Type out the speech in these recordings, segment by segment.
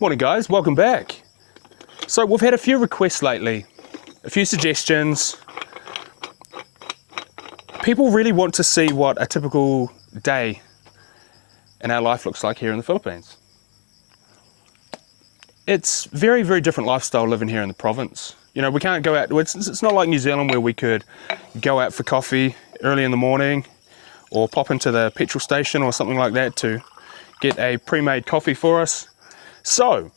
Morning guys, welcome back. So we've had a few requests lately, a few suggestions. People really want to see what a typical day in our life looks like here in the Philippines. It's very, very different lifestyle living here in the province. You know, we can't go out, it's not like New Zealand where we could go out for coffee early in the morning or pop into the petrol station or something like that to get a pre-made coffee for us. So,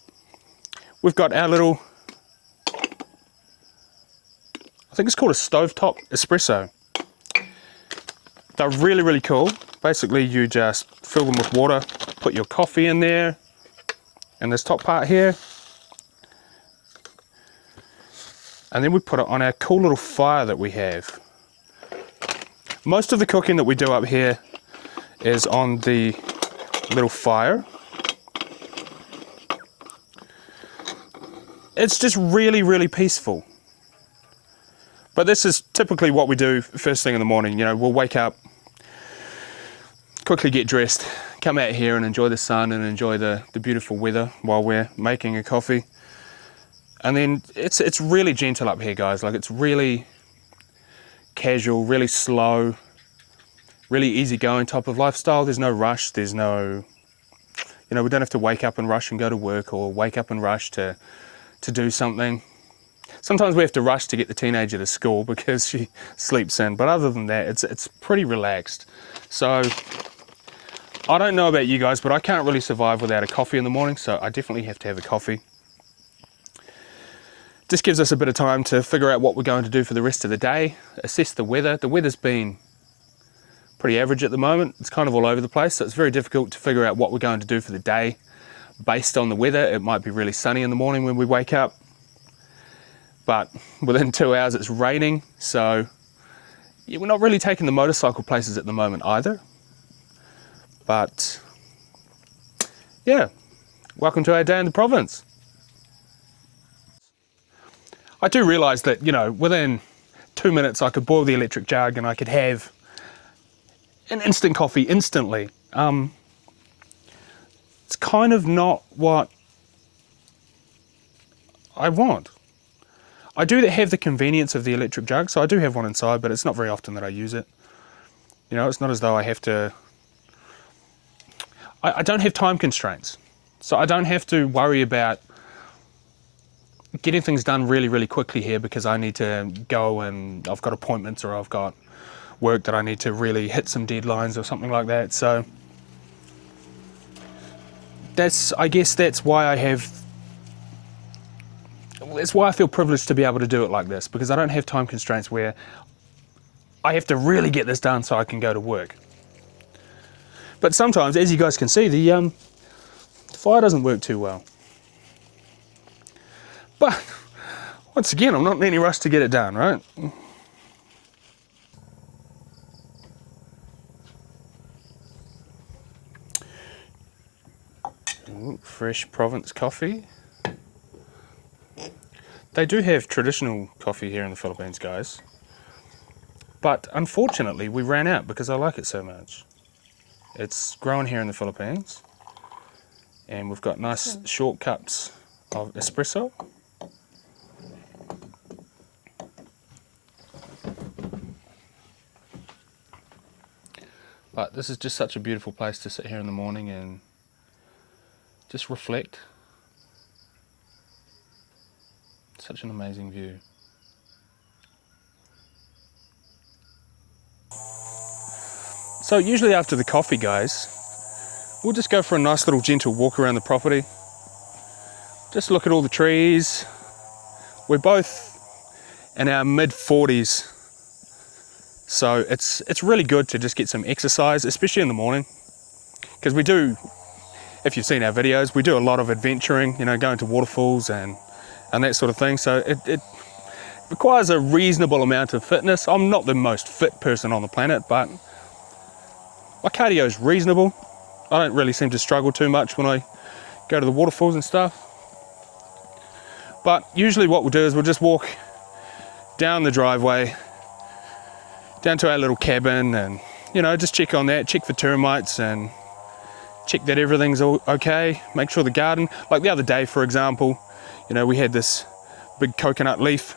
we've got our little, I think it's called a stovetop espresso. They're really, really cool. Basically, you just fill them with water, put your coffee in there, and this top part here. And then we put it on our cool little fire that we have. Most of the cooking that we do up here is on the little fire. It's just really, really peaceful. But this is typically what we do first thing in the morning. You know, we'll wake up, quickly get dressed, come out here and enjoy the sun and enjoy the beautiful weather while we're making a coffee. And then it's really gentle up here, guys. Like, it's really casual, really slow, really easygoing type of lifestyle. There's no rush, there's no, you know, we don't have to wake up and rush and go to work or wake up and rush to do something. Sometimes we have to rush to get the teenager to school because she sleeps in, but other than that, it's pretty relaxed. So I don't know about you guys, but I can't really survive without a coffee in the morning, so I definitely have to have a coffee. This gives us a bit of time to figure out what we're going to do for the rest of the day, assess the weather. The weather's been pretty average at the moment. It's kind of all over the place, so it's very difficult to figure out what we're going to do for the day based on the weather. It might be really sunny in the morning when we wake up, but within 2 hours it's raining, so yeah, we're not really taking the motorcycle places at the moment either. But yeah, welcome to our day in the province. I do realise that, you know, within 2 minutes I could boil the electric jug and I could have an instant coffee instantly. It's kind of not what I want. I do have the convenience of the electric jug, so I do have one inside, but it's not very often that I use it. You know, it's not as though I have to, I don't have time constraints, so I don't have to worry about getting things done really, really quickly here because I need to go and I've got appointments or I've got work that I need to really hit some deadlines or something like that. So I guess that's why I feel privileged to be able to do it like this, because I don't have time constraints where I have to really get this done so I can go to work. But sometimes, as you guys can see, the fire doesn't work too well. But once again, I'm not in any rush to get it done, right? Ooh, fresh province coffee. They do have traditional coffee here in the Philippines, guys. But unfortunately, we ran out because I like it so much. It's grown here in the Philippines. And we've got nice short cups of espresso. But this is just such a beautiful place to sit here in the morning and just reflect. Such an amazing view. So usually after the coffee, guys, we'll just go for a nice little gentle walk around the property. Just look at all the trees. We're both in our mid-40s. So it's really good to just get some exercise, especially in the morning. Because we do, if you've seen our videos, we do a lot of adventuring, you know, going to waterfalls and that sort of thing. So it requires a reasonable amount of fitness. I'm not the most fit person on the planet, but my cardio is reasonable. I don't really seem to struggle too much when I go to the waterfalls and stuff. But usually what we'll do is we'll just walk down the driveway, down to our little cabin, and, you know, just check on that, check for termites and check that everything's all okay, make sure the garden, like the other day for example, you know, we had this big coconut leaf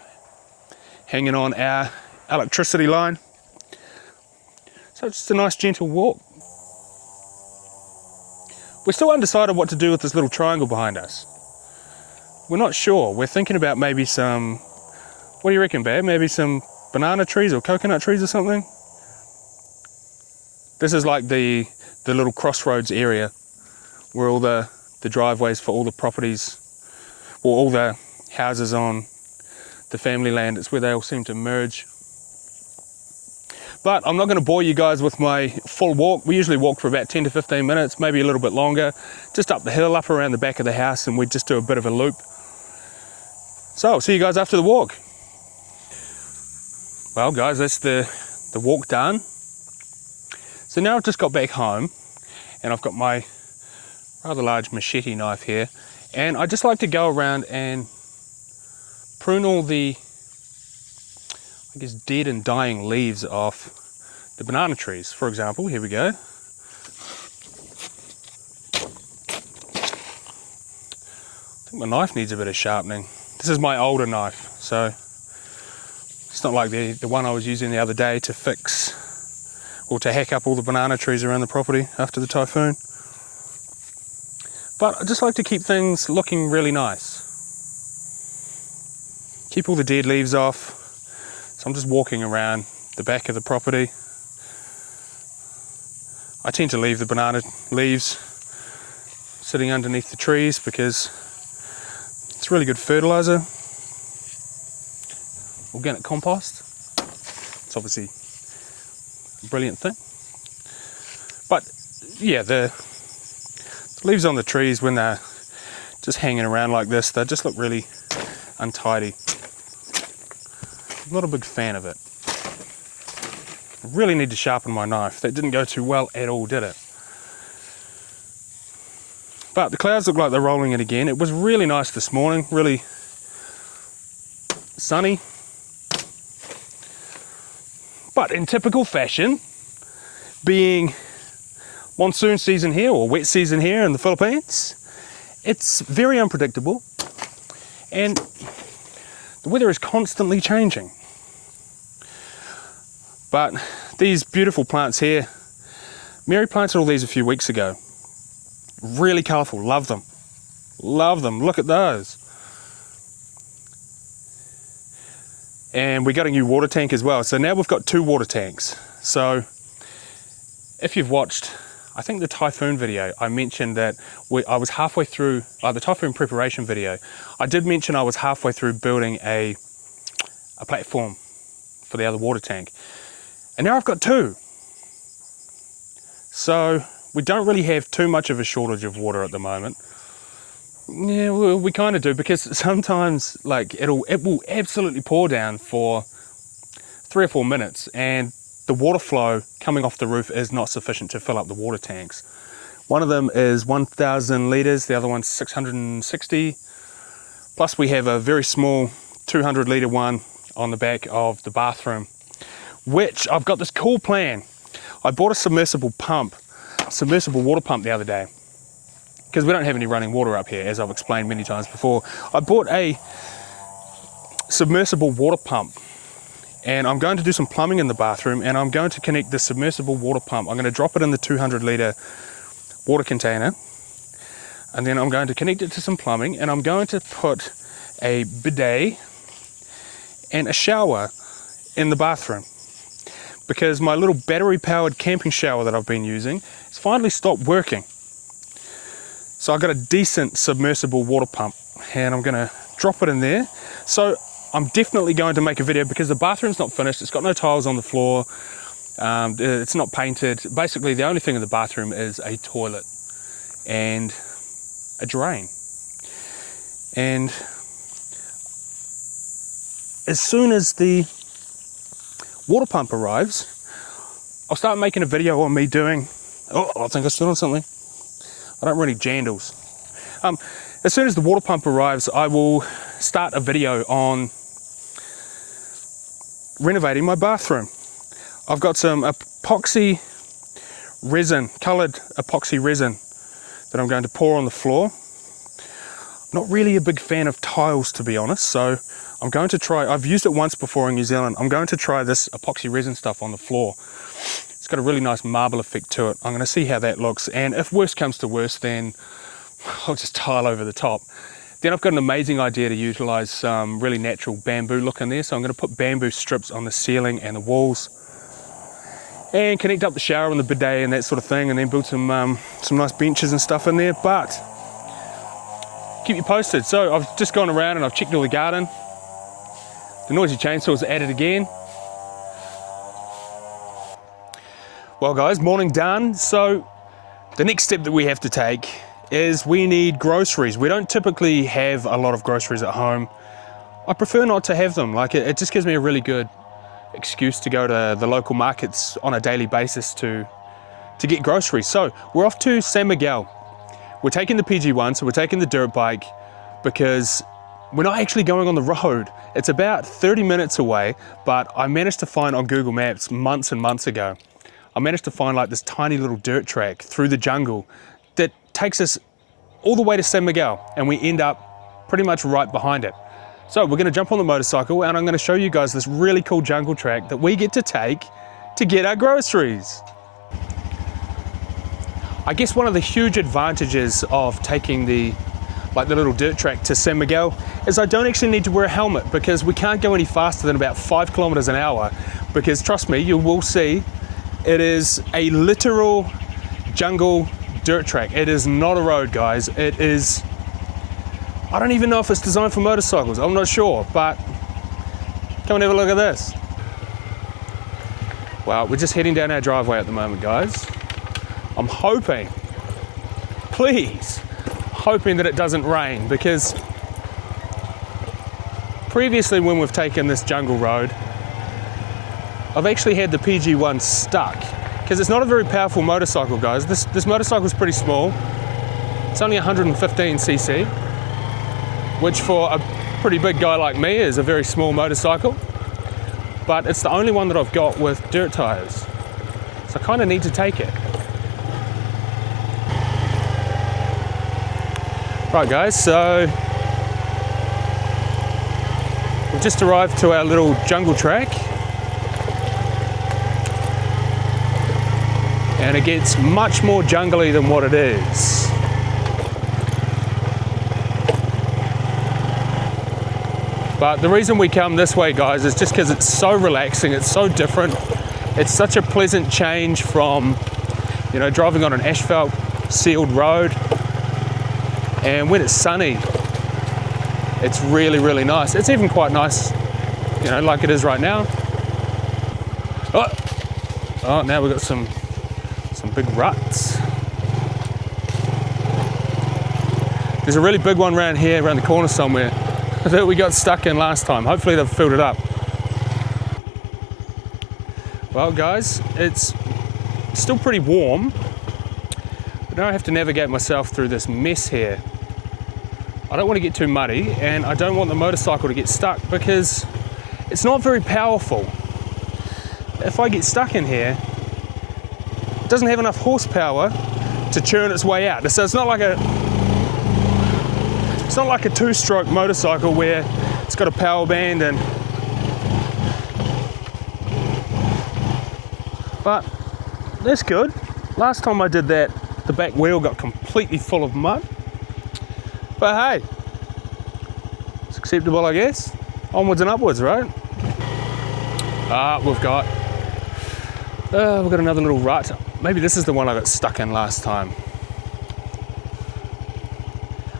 hanging on our electricity line. So it's just a nice gentle walk. We're still undecided what to do with this little triangle behind us. We're not sure. We're thinking about maybe some, what do you reckon, Babe? Maybe some banana trees or coconut trees or something? This is like the little crossroads area where all the driveways for all the properties, or all the houses on the family land, it's where they all seem to merge. But I'm not going to bore you guys with my full walk. We usually walk for about 10 to 15 minutes, maybe a little bit longer, just up the hill, up around the back of the house, and we just do a bit of a loop. So I'll see you guys after the walk. Well guys, that's the walk done. So now I've just got back home and I've got my rather large machete knife here, and I just like to go around and prune all the, I guess, dead and dying leaves off the banana trees, for example. Here we go. I think my knife needs a bit of sharpening. This is my older knife, so it's not like the one I was using the other day to fix or to hack up all the banana trees around the property after the typhoon. But I just like to keep things looking really nice. Keep all the dead leaves off. So I'm just walking around the back of the property. I tend to leave the banana leaves sitting underneath the trees because it's really good fertilizer. Organic compost. It's obviously a brilliant thing. But yeah, the leaves on the trees, when they're just hanging around like this, they just look really untidy. I'm not a big fan of it. I really need to sharpen my knife. That didn't go too well at all, did it? But the clouds look like they're rolling in again. It was really nice this morning, really sunny. But in typical fashion, being monsoon season here or wet season here in the Philippines, it's very unpredictable and the weather is constantly changing. But these beautiful plants here, Mary planted all these a few weeks ago. Really colourful, love them. Love them, look at those. And we got a new water tank as well. So now we've got 2 water tanks. So if you've watched, I think the typhoon video, I mentioned that I was halfway through, the typhoon preparation video, I did mention I was halfway through building a platform for the other water tank. And now I've got 2. So we don't really have too much of a shortage of water at the moment. Yeah, we kind of do, because sometimes like it will absolutely pour down for 3 or 4 minutes and the water flow coming off the roof is not sufficient to fill up the water tanks. One of them is 1,000 litres, the other one's 660. Plus we have a very small 200 litre one on the back of the bathroom, which I've got this cool plan. I bought a submersible water pump the other day, because we don't have any running water up here, as I've explained many times before. I bought a submersible water pump, and I'm going to do some plumbing in the bathroom, and I'm going to connect the submersible water pump. I'm going to drop it in the 200 litre water container, and then I'm going to connect it to some plumbing, and I'm going to put a bidet and a shower in the bathroom, because my little battery powered camping shower that I've been using has finally stopped working. So I've got a decent submersible water pump and I'm gonna drop it in there. So I'm definitely going to make a video, because the bathroom's not finished, it's got no tiles on the floor, it's not painted. Basically the only thing in the bathroom is a toilet and a drain. And as soon as the water pump arrives, I'll start making a video on me doing, oh, I think I stood on something. I don't really jandles. As soon as the water pump arrives, I will start a video on renovating my bathroom. I've got some epoxy resin, coloured epoxy resin that I'm going to pour on the floor. Not really a big fan of tiles, to be honest, so I'm going to try, I've used it once before in New Zealand, I'm going to try this epoxy resin stuff on the floor. It's got a really nice marble effect to it. I'm going to see how that looks, and if worst comes to worst, then I'll just tile over the top. Then I've got an amazing idea to utilise some really natural bamboo look in there, so I'm going to put bamboo strips on the ceiling and the walls, and connect up the shower and the bidet and that sort of thing, and then build some nice benches and stuff in there. But keep you posted. So I've just gone around and I've checked all the garden. The noisy chainsaw's added again. Well guys, morning done. So the next step that we have to take is we need groceries. We don't typically have a lot of groceries at home. I prefer not to have them. Like it just gives me a really good excuse to go to the local markets on a daily basis to get groceries. So we're off to San Miguel. We're taking the PG1, so we're taking the dirt bike because we're not actually going on the road. It's about 30 minutes away, but I managed to find on Google Maps months and months ago, I managed to find like this tiny little dirt track through the jungle that takes us all the way to San Miguel, and we end up pretty much right behind it. So we're gonna jump on the motorcycle and I'm gonna show you guys this really cool jungle track that we get to take to get our groceries. I guess one of the huge advantages of taking the little dirt track to San Miguel is I don't actually need to wear a helmet, because we can't go any faster than about 5 kilometers an hour, because trust me, you will see it is a literal jungle dirt track. It is not a road, guys. It is, I don't even know if it's designed for motorcycles. I'm not sure, but come and have a look at this. Well, we're just heading down our driveway at the moment, guys. I'm hoping, please, hoping that it doesn't rain, because previously when we've taken this jungle road, I've actually had the PG1 stuck, because it's not a very powerful motorcycle, guys. This motorcycle is pretty small. It's only 115cc, which for a pretty big guy like me is a very small motorcycle, but it's the only one that I've got with dirt tires, so I kind of need to take it. Right guys, so we've just arrived to our little jungle track, and it gets much more jungly than what it is. But the reason we come this way, guys, is just because it's so relaxing, it's so different. It's such a pleasant change from, you know, driving on an asphalt sealed road. And when it's sunny, it's really, really nice. It's even quite nice, you know, like it is right now. Oh, now we've got some big ruts. There's a really big one around here, around the corner somewhere, that we got stuck in last time. Hopefully they've filled it up. Well guys, it's still pretty warm, but now I have to navigate myself through this mess here. I don't want to get too muddy, and I don't want the motorcycle to get stuck because it's not very powerful. If I get stuck in here, it doesn't have enough horsepower to churn its way out. So it's not like a two-stroke motorcycle where it's got a power band and. But that's good. Last time I did that, the back wheel got completely full of mud. But hey, it's acceptable, I guess. Onwards and upwards, right? We've got another little rut. Maybe this is the one I got stuck in last time.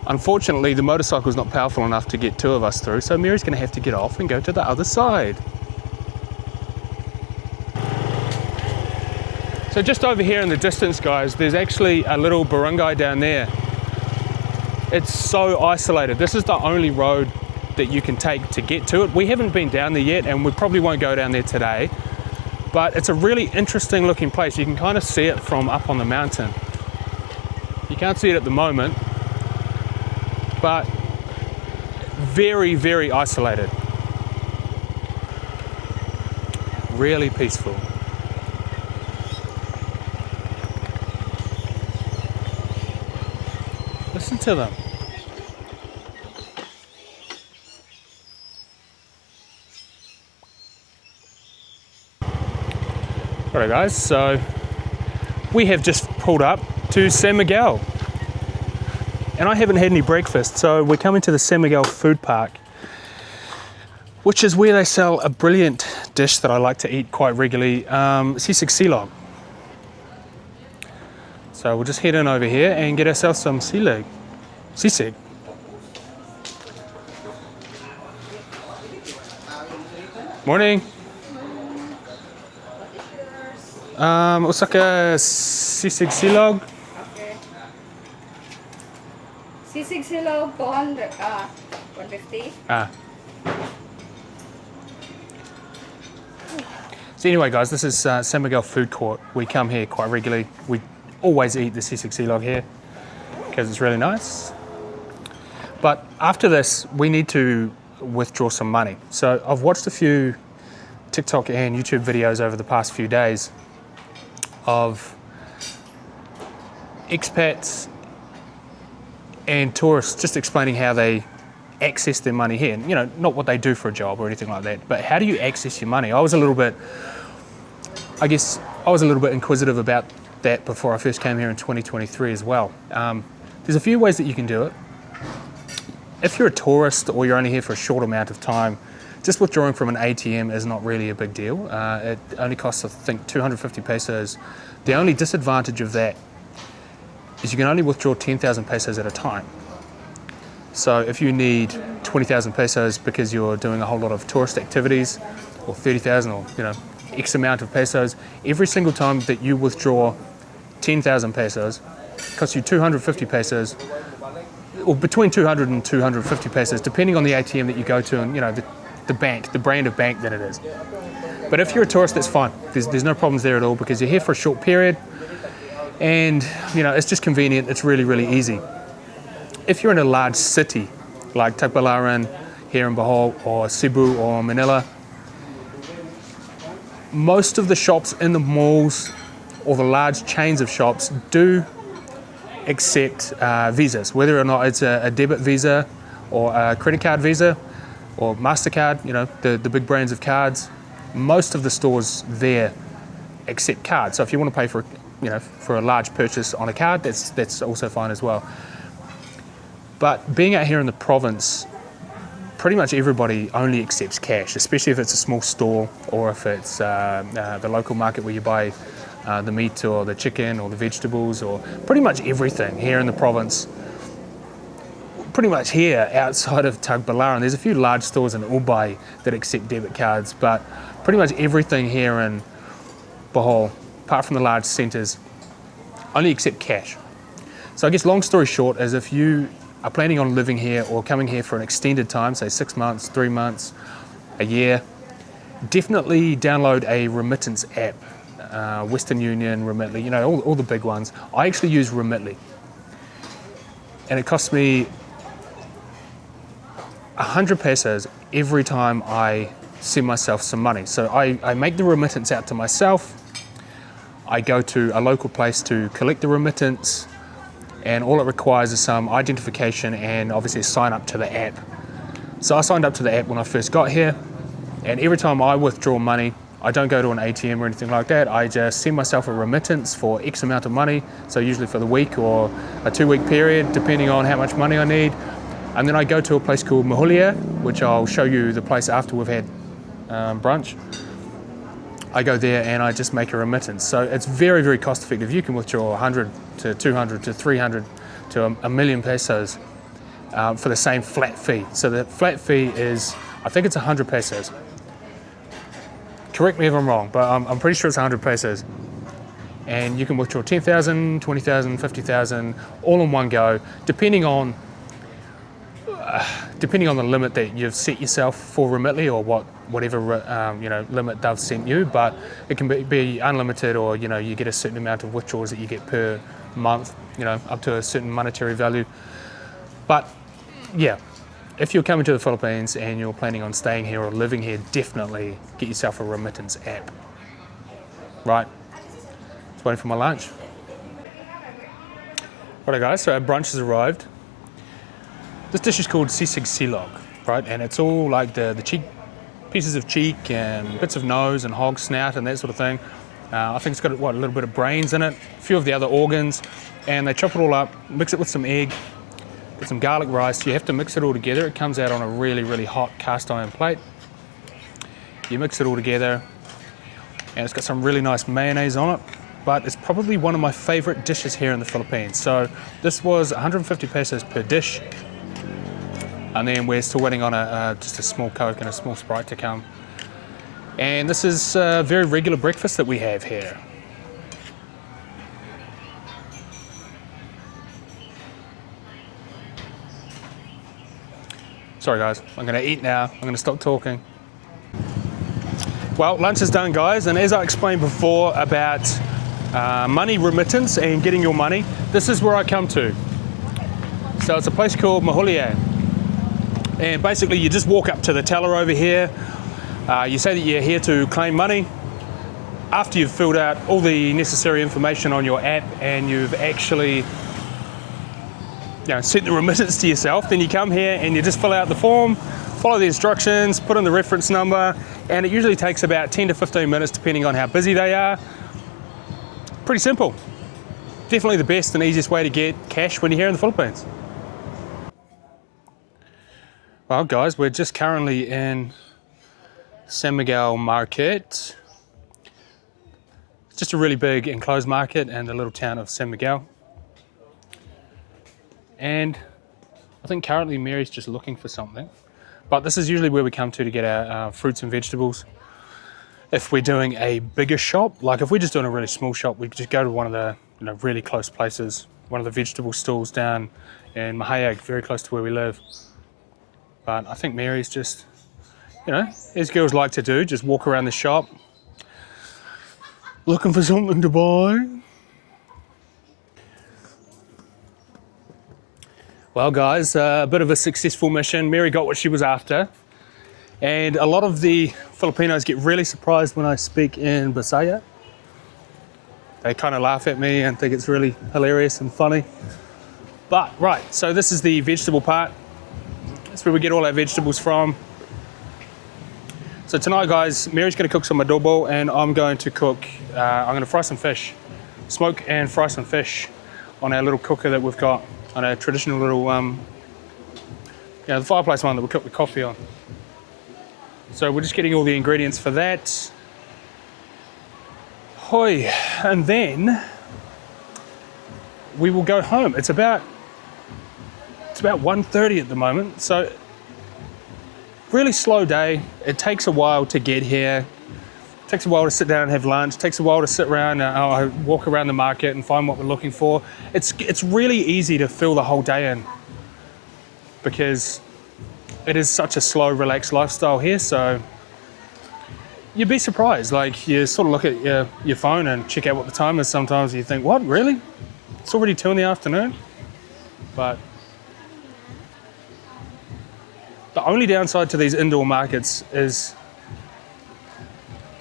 Unfortunately, the motorcycle's not powerful enough to get two of us through, so Mary's gonna have to get off and go to the other side. So just over here in the distance, guys, there's actually a little barangay down there. It's so isolated. This is the only road that you can take to get to it. We haven't been down there yet, and we probably won't go down there today, but it's a really interesting looking place. You can kind of see it from up on the mountain. You can't see it at the moment, but very, very isolated. Really peaceful. Listen to them. Alright guys, so we have just pulled up to San Miguel. And I haven't had any breakfast, so we're coming to the San Miguel food park, which is where they sell a brilliant dish that I like to eat quite regularly, sisig silog. So we'll just head in over here and get ourselves some sisig. Morning. Osaka sisig silog. Okay. Sisig silog, 200, 150. So anyway guys, this is San Miguel Food Court. We come here quite regularly. We always eat the sisig silog here because it's really nice. But after this, we need to withdraw some money. So I've watched a few TikTok and YouTube videos over the past few days of expats and tourists just explaining how they access their money here. And, you know, not what they do for a job or anything like that, but how do you access your money? I was a little bit inquisitive about that before I first came here in 2023 as well. There's a few ways that you can do it. If you're a tourist or you're only here for a short amount of time, just withdrawing from an ATM is not really a big deal. It only costs, I think, 250 pesos. The only disadvantage of that is you can only withdraw 10,000 pesos at a time. So if you need 20,000 pesos because you're doing a whole lot of tourist activities, or 30,000 or, you know, X amount of pesos, every single time that you withdraw 10,000 pesos, it costs you 250 pesos, or between 200 and 250 pesos, depending on the ATM that you go to and, you know, the bank, the brand of bank that it is. But if you're a tourist, that's fine. There's no problems there at all because you're here for a short period and, you know, it's just convenient. It's really, really easy. If you're in a large city like Tagbilaran here in Bohol or Cebu or Manila, most of the shops in the malls or the large chains of shops do accept visas, whether or not it's a debit visa or a credit card visa or MasterCard, you know, the big brands of cards. Most of the stores there accept cards. So if you want to pay for, you know, for a large purchase on a card, that's also fine as well. But being out here in the province, pretty much everybody only accepts cash, especially if it's a small store or if it's the local market where you buy the meat or the chicken or the vegetables or pretty much everything here in the province. Pretty much here outside of Tagbilaran, there's a few large stores in Ubay that accept debit cards, but pretty much everything here in Bohol, apart from the large centres, only accept cash. So I guess long story short is if you are planning on living here or coming here for an extended time, say 6 months, 3 months, a year, definitely download a remittance app. Western Union, Remitly, you know, all the big ones. I actually use Remitly. And it costs me 100 pesos every time I send myself some money. So I make the remittance out to myself. I go to a local place to collect the remittance, and all it requires is some identification and obviously sign up to the app. So I signed up to the app when I first got here, and every time I withdraw money, I don't go to an ATM or anything like that. I just send myself a remittance for X amount of money, so usually for the week or a 2-week period, depending on how much money I need. And then I go to a place called Mahulia, which I'll show you the place after we've had brunch. I go there and I just make a remittance. So it's very, very cost effective. You can withdraw 100 to 200 to 300 to a million pesos for the same flat fee. So the flat fee is, I think it's 100 pesos. Correct me if I'm wrong, but I'm pretty sure it's 100 pesos. And you can withdraw 10,000, 20,000, 50,000, all in one go, depending on the limit that you've set yourself for Remitly or whatever you know, limit they've sent you. But it can be unlimited, or you know, you get a certain amount of withdrawals that you get per month, you know, up to a certain monetary value. But yeah, if you're coming to the Philippines and you're planning on staying here or living here, definitely get yourself a remittance app. Right, just waiting for my lunch. Alright guys, so our brunch has arrived. This dish is called sisig silog, right? And it's all like the cheek, pieces of cheek and bits of nose and hog snout and that sort of thing. I think it's got a little bit of brains in it, a few of the other organs, and they chop it all up, mix it with some egg, with some garlic rice. You have to mix it all together. It comes out on a really, really hot cast iron plate. You mix it all together, and it's got some really nice mayonnaise on it, but it's probably one of my favorite dishes here in the Philippines. So this was 150 pesos per dish, and then we're still waiting on just a small Coke and a small Sprite to come. And this is a very regular breakfast that we have here. Sorry guys, I'm gonna eat now. I'm gonna stop talking. Well, lunch is done guys, and as I explained before about money remittance and getting your money, this is where I come to. So it's a place called Mahulia. And basically you just walk up to the teller over here, you say that you're here to claim money. After you've filled out all the necessary information on your app and you've actually sent the remittance to yourself, then you come here and you just fill out the form, follow the instructions, put in the reference number, and it usually takes about 10 to 15 minutes depending on how busy they are. Pretty simple. Definitely the best and easiest way to get cash when you're here in the Philippines. Well guys, we're just currently in San Miguel Market. It's just a really big enclosed market in the little town of San Miguel. And I think currently Mary's just looking for something. But this is usually where we come to get our fruits and vegetables. If we're doing a bigger shop, like if we're just doing a really small shop, we just go to one of the really close places, one of the vegetable stalls down in Mahayag, very close to where we live. But I think Mary's just, as girls like to do, just walk around the shop looking for something to buy. Well guys, a bit of a successful mission. Mary got what she was after. And a lot of the Filipinos get really surprised when I speak in Bisaya. They kind of laugh at me and think it's really hilarious and funny. But right, so this is the vegetable part. That's where we get all our vegetables from. So tonight guys, Mary's gonna cook some adobo and I'm going to fry some fish. Smoke and fry some fish on our little cooker that we've got, on our traditional little, the fireplace one that we cook the coffee on. So we're just getting all the ingredients for that. Hoi, and then we will go home. It's about 1:30 at the moment, so really slow day. It takes a while to get here. It takes a while to sit down and have lunch. It takes a while to sit around and walk around the market and find what we're looking for. It's really easy to fill the whole day in because it is such a slow, relaxed lifestyle here. So you'd be surprised. Like you sort of look at your phone and check out what the time is. Sometimes you think, what, really? It's already 2 in the afternoon? But the only downside to these indoor markets is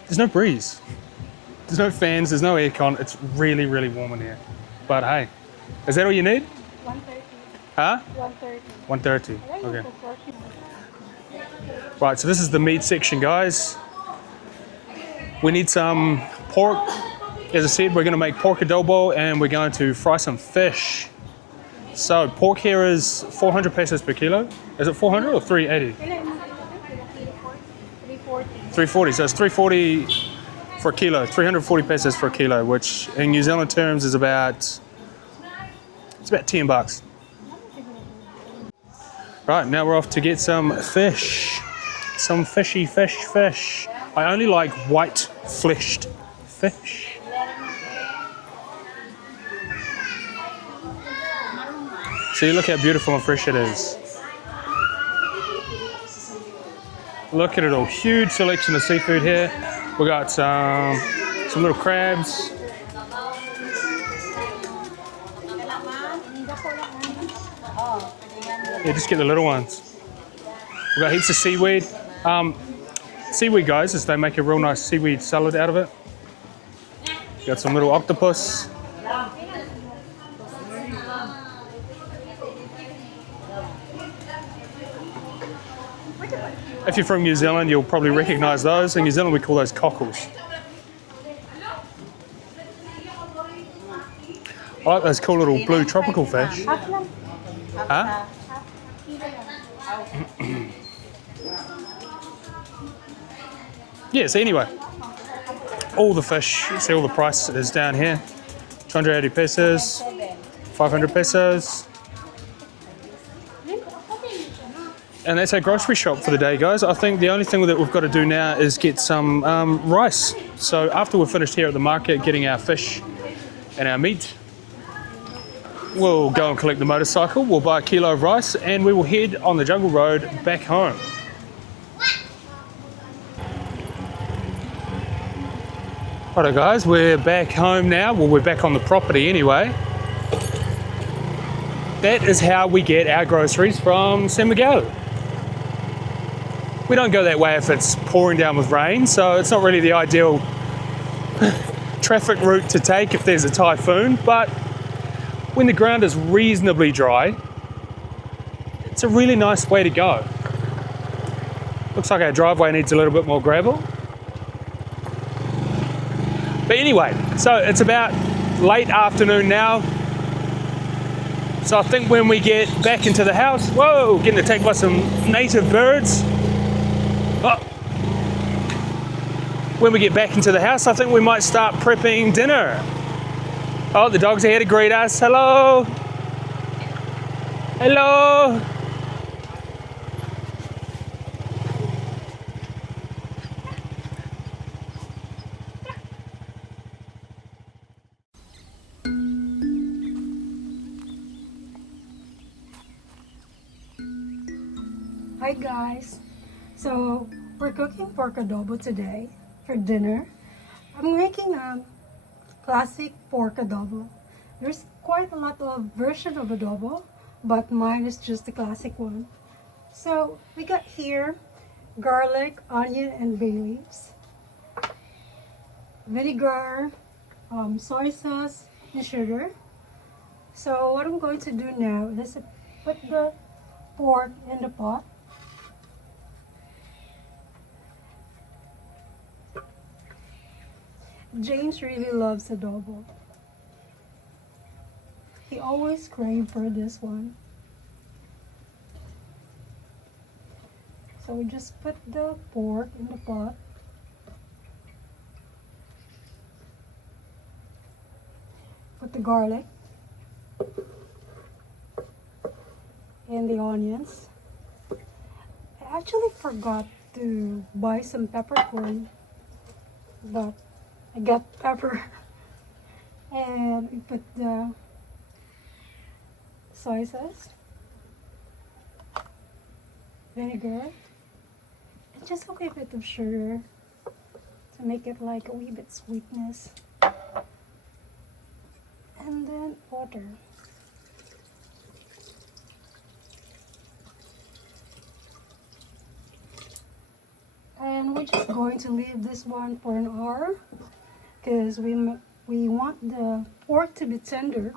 there's no breeze. There's no fans, there's no aircon. It's really, really warm in here. But hey, is that all you need? 130. Huh? 130. 130, okay. Right, so this is the meat section, guys. We need some pork. As I said, we're gonna make pork adobo and we're going to fry some fish. So pork here is 400 pesos per kilo. Is it 400 or 380? 340, so it's 340 for a kilo, 340 pesos for a kilo, which in New Zealand terms is about 10 bucks. Right, now we're off to get some fish. Some fishy fish. I only like white fleshed fish. See, look how beautiful and fresh it is. Look at it all, huge selection of seafood here. We got some little crabs. Yeah, just get the little ones. We got heaps of seaweed. Seaweed, guys, is they make a real nice seaweed salad out of it. Got some little octopus. If you're from New Zealand, you'll probably recognise those. In New Zealand, we call those cockles. I like those cool little blue tropical fish. Huh? Yeah, so anyway, all the fish, see all the price is down here. 280 pesos, 500 pesos. And that's our grocery shop for the day, guys. I think the only thing that we've got to do now is get some rice. So after we're finished here at the market getting our fish and our meat, we'll go and collect the motorcycle, we'll buy a kilo of rice, and we will head on the jungle road back home. Righto guys, we're back home now. Well, we're back on the property anyway. That is how we get our groceries from San Miguel. We don't go that way if it's pouring down with rain, so it's not really the ideal traffic route to take if there's a typhoon, but when the ground is reasonably dry, it's a really nice way to go. Looks like our driveway needs a little bit more gravel. But anyway, so it's about late afternoon now. So I think when we get back into the house, whoa, getting attacked by some native birds. Oh. When we get back into the house, I think we might start prepping dinner. Oh, the dogs are here to greet us. Hello. Hello. Hi guys, so we're cooking pork adobo today for dinner. I'm making a classic pork adobo. There's quite a lot of version of adobo, but mine is just the classic one. So we got here garlic, onion, and bay leaves, vinegar, soy sauce, and sugar. So what I'm going to do now is put the pork in the pot. James really loves adobo. He always craves for this one. So we just put the pork in the pot. Put the garlic and the onions. I actually forgot to buy some peppercorn, but I got pepper. And we put the soy sauce, vinegar, and just a wee bit of sugar to make it like a wee bit sweetness. And then water. And we're just going to leave this one for an hour because we want the pork to be tender.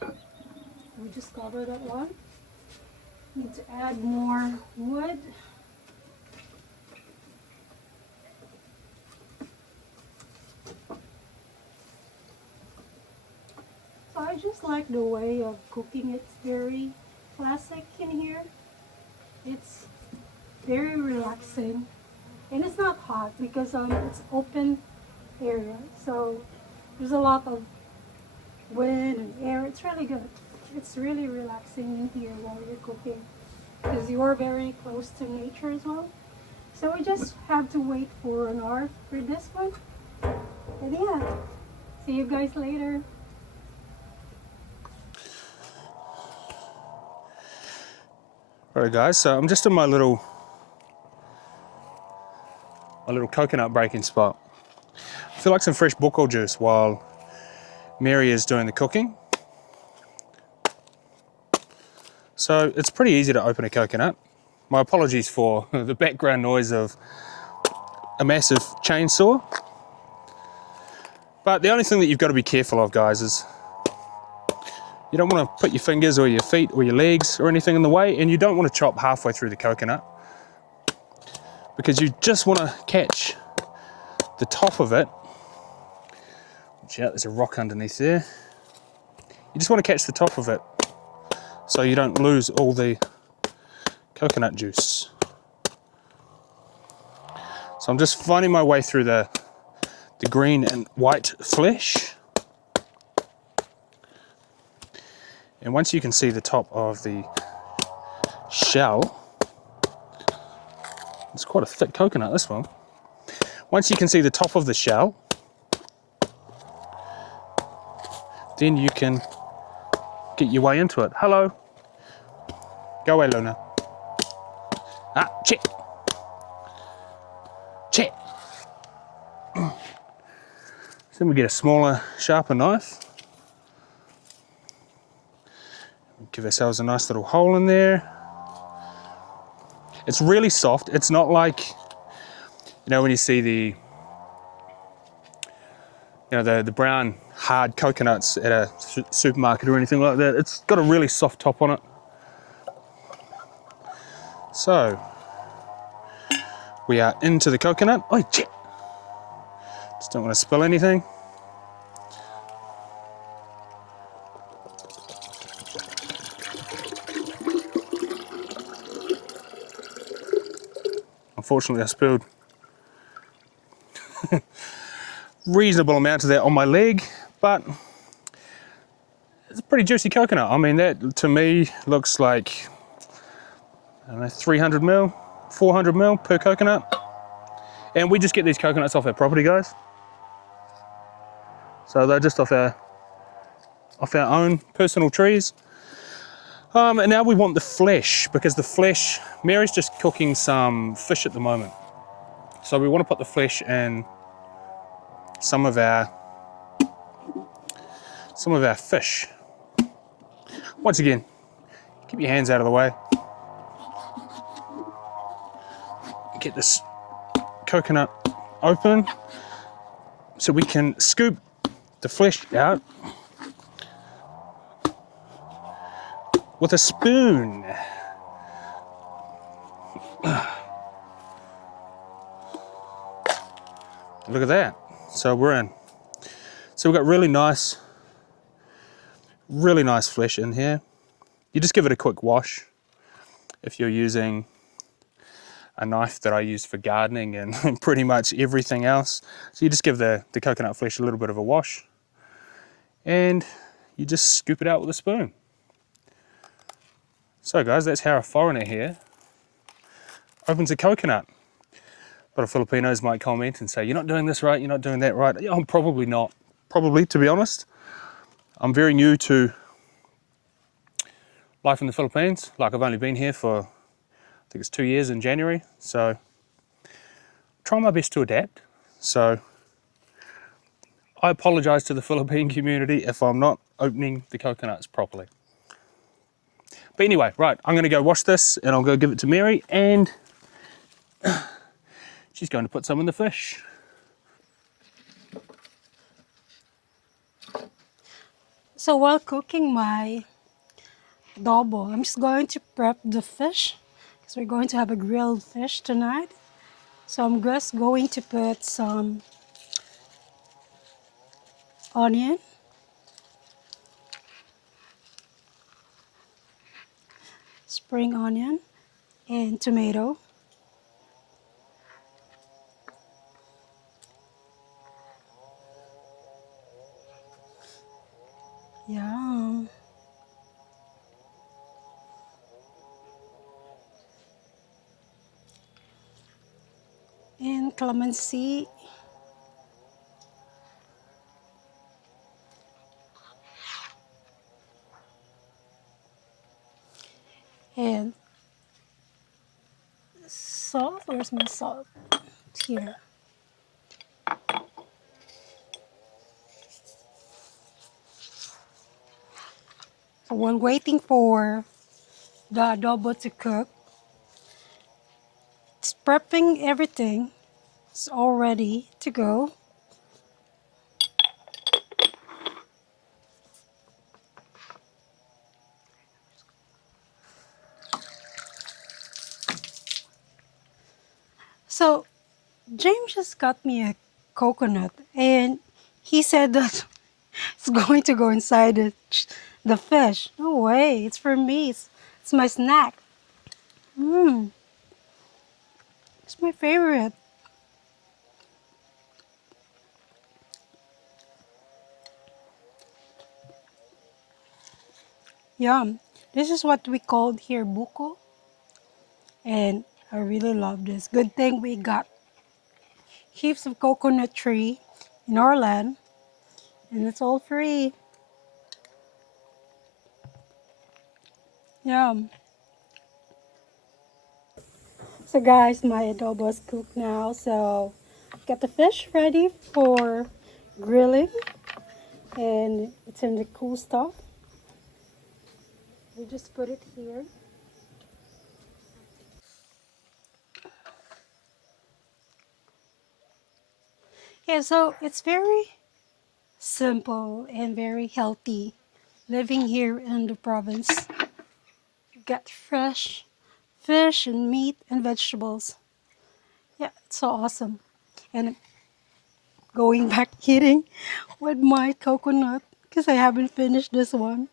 We just cover that one. Need to add more wood. So I just like the way of cooking. It's very classic in here. It's very relaxing, and it's not hot because it's open area, so there's a lot of wind and air. It's really good. It's really relaxing in here while you're cooking because you're very close to nature as well. So we just have to wait for an hour for this one, and yeah, see you guys later. Alright guys, so I'm just in my little coconut breaking spot. I feel like some fresh buko juice while Mary is doing the cooking. So it's pretty easy to open a coconut. My apologies for the background noise of a massive chainsaw. But the only thing that you've got to be careful of, guys, is you don't want to put your fingers or your feet or your legs or anything in the way, and you don't want to chop halfway through the coconut, because you just want to catch the top of it. Watch out, there's a rock underneath there. You just want to catch the top of it so you don't lose all the coconut juice. So I'm just finding my way through the green and white flesh. And once you can see the top of the shell, it's quite a thick coconut, this one. Once you can see the top of the shell, then you can get your way into it. Hello. Go away, Luna. Ah, check. Check. Then we get a smaller, sharper knife. Give ourselves a nice little hole in there. It's really soft. It's not like, when you see the brown hard coconuts at a supermarket or anything like that. It's got a really soft top on it. So we are into the coconut. Oh, shit. Just don't want to spill anything. Unfortunately, I spilled reasonable amount of that on my leg, but it's a pretty juicy coconut. I mean, that to me looks like, I don't know, 300 mil, 400 mil per coconut. And we just get these coconuts off our property, guys. So they're just off our own personal trees. And now we want the flesh, because the flesh, Mary's just cooking some fish at the moment. So we want to put the flesh in some of our fish. Once again, keep your hands out of the way. Get this coconut open so we can scoop the flesh out with a spoon. Look at that. So we're in. So we've got really nice flesh in here. You just give it a quick wash if you're using a knife that I use for gardening and pretty much everything else. So you just give the coconut flesh a little bit of a wash and you just scoop it out with a spoon. So guys, that's how a foreigner here opens a coconut. A lot of Filipinos might comment and say, you're not doing this right, you're not doing that right. I'm probably not. Probably, to be honest. I'm very new to life in the Philippines. Like, I've only been here for, I think it's 2 years in January. So, trying my best to adapt. So, I apologize to the Philippine community if I'm not opening the coconuts properly. But anyway, right, I'm going to go wash this and I'll go give it to Mary, and she's going to put some in the fish. So while cooking my adobo, I'm just going to prep the fish because we're going to have a grilled fish tonight. So I'm just going to put some onion, spring onion, and tomato. Yum. And calamansi. And salt. Where's my salt? It's here. So while waiting for the adobo to cook, it's prepping everything. It's all ready to go. So James just got me a coconut, and he said that it's going to go inside the fish. No way, it's for me. It's my snack. Mmm, it's my favorite. Yum. This is what we called here buko, and I really love this. Good thing we got heaps of coconut tree in our land, and it's all free. Yum. So guys, my adobo is cooked now, so got the fish ready for grilling, and it's in the cool stuff. We just put it here. Yeah, so it's very simple and very healthy living here in the province. You get fresh fish and meat and vegetables. Yeah, it's so awesome. And going back eating with my coconut because I haven't finished this one.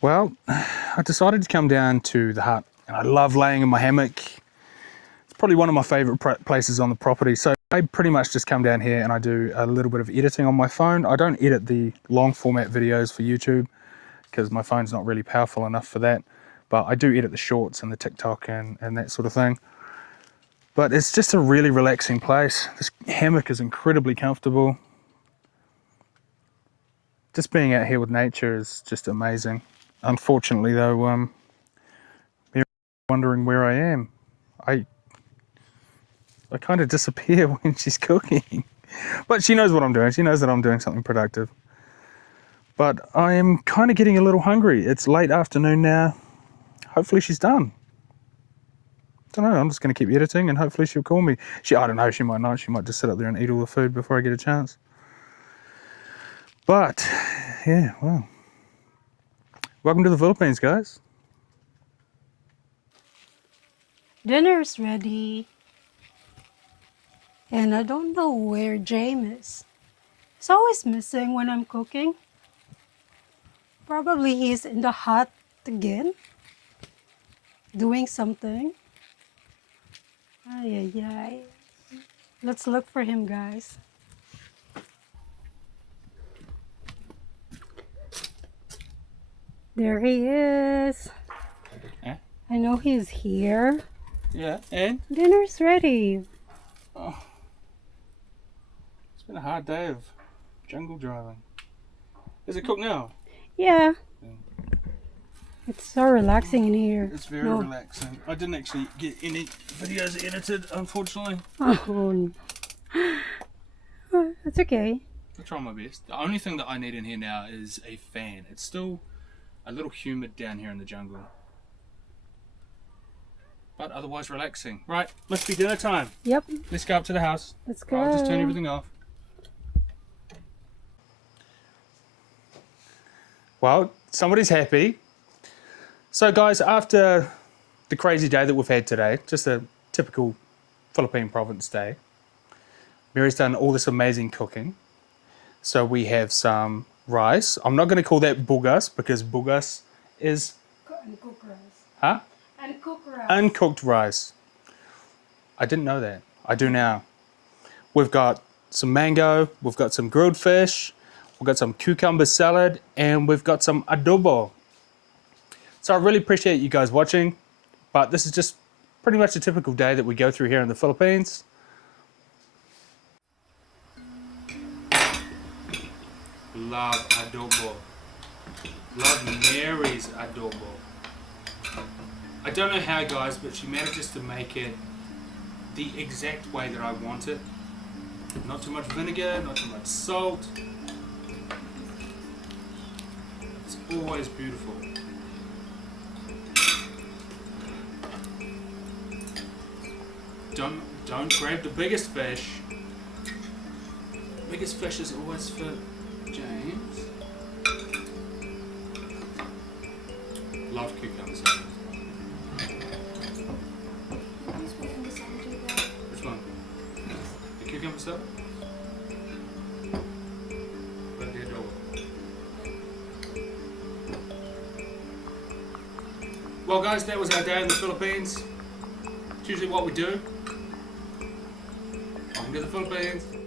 Well, I decided to come down to the hut, and I love laying in my hammock. It's probably one of my favourite places on the property. So I pretty much just come down here and I do a little bit of editing on my phone. I don't edit the long format videos for YouTube because my phone's not really powerful enough for that. But I do edit the shorts and the TikTok and that sort of thing. But it's just a really relaxing place. This hammock is incredibly comfortable. Just being out here with nature is just amazing. Unfortunately though, Mary's wondering where I am. I kind of disappear when she's cooking. But she knows what I'm doing. She knows that I'm doing something productive. But I am kind of getting a little hungry. It's late afternoon now. Hopefully she's done. I don't know, I'm just going to keep editing and hopefully she'll call me. I don't know, she might not. She might just sit up there and eat all the food before I get a chance. But, yeah, well. Welcome to the Philippines, guys. Dinner's ready. And I don't know where James is. He's always missing when I'm cooking. Probably he's in the hut again, doing something. Ay, ay, ay. Let's look for him, guys. There he is. Eh? I know he's here. Yeah, and? Dinner's ready. Oh. It's been a hard day of jungle driving. Is it cooked now? Yeah. It's so relaxing in here. It's very relaxing. I didn't actually get any videos edited, unfortunately. Oh, that's okay. I try my best. The only thing that I need in here now is a fan. It's still a little humid down here in the jungle. But otherwise relaxing. Right, must be dinner time. Yep. Let's go up to the house. Let's go. I'll just turn everything off. Well, somebody's happy. So guys, after the crazy day that we've had today, just a typical Philippine province day, Mary's done all this amazing cooking. So we have some rice. I'm not going to call that bugas because bugas is... Uncooked rice. Huh? Uncooked rice. Uncooked rice. I didn't know that. I do now. We've got some mango, we've got some grilled fish, we've got some cucumber salad, and we've got some adobo. So I really appreciate you guys watching, but this is just pretty much a typical day that we go through here in the Philippines. Love adobo. Love Mary's adobo. I don't know how, guys, but she manages to make it the exact way that I want it. Not too much vinegar, not too much salt. It's always beautiful. Don't grab the biggest fish. The biggest fish is always for James. Love cucumber salad. Which one? The cucumber salad? Let the adult. Well guys, that was our day in the Philippines. It's usually what we do. Welcome to the Philippines.